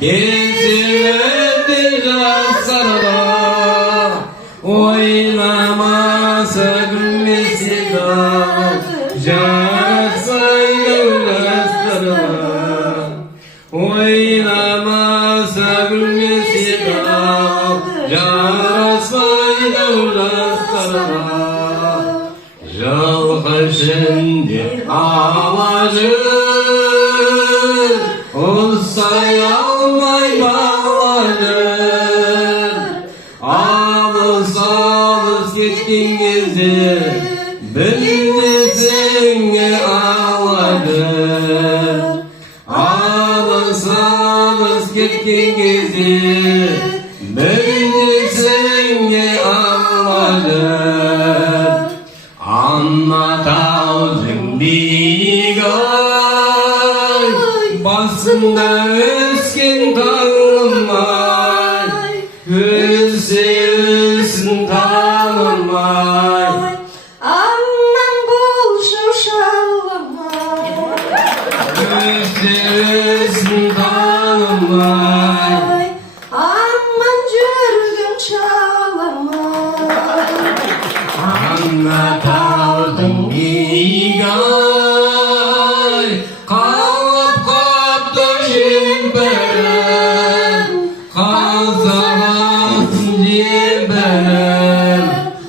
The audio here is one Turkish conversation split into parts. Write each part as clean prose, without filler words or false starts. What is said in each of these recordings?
Geçirdi jaslarla oylamasa gülmesi dağ jarasaydı jaslarla oylamasa gülmesi dağ jarasaydı jaslarla Жалко şimdi ağacı Olsay almay bağlanır Ağız ağız gittiğinizi Bilmesene ağladır Ağız ağız gittiğinizi Bilmesene ağladır Anlataldın bir ay Basında ösken tanımay Hüsnü tanımay Annem bulşu şallamay Hüsnü tanımay Annem cürgün çalamay Anlataldın bir ay Kalıp koptu jimberim Kalsalasın jimberim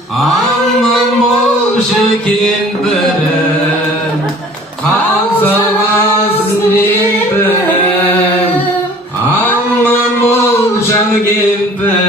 Aman bolşu kimberim Kalsalasın jimberim Aman bolşu kimberim